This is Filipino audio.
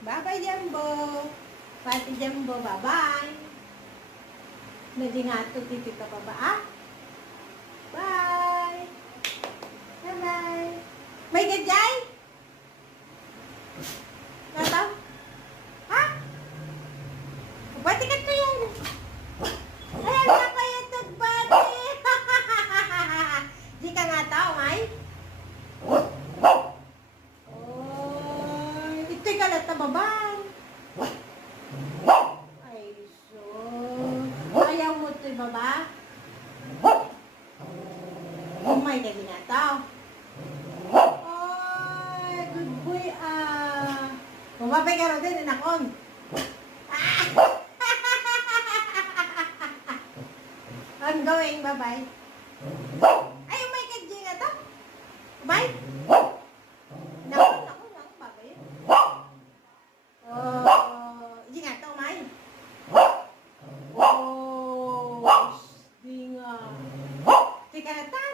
Bye-bye, Jumbo. Pati Jumbo, bye-bye. Medyo nga ito, titik ka pa ba, ah? Bye! Bye-bye! May gajay? Nataw? Ha? Pati ka ito yan. Ayan na pa yung tagpati. Di ka nga tao, may? Oh, ito'y kalat na babang. Ay, so. Ayaw mo ito'y baba? Oh my God, ginataw. Ay, good boy, ah. Bumabay ka rin din, inakon. I'm going, bye-bye. Ay, oh my God, ginataw. Bye. Naku, babay. Oh, ginataw, may. Oh, di nga. Tika na tayo.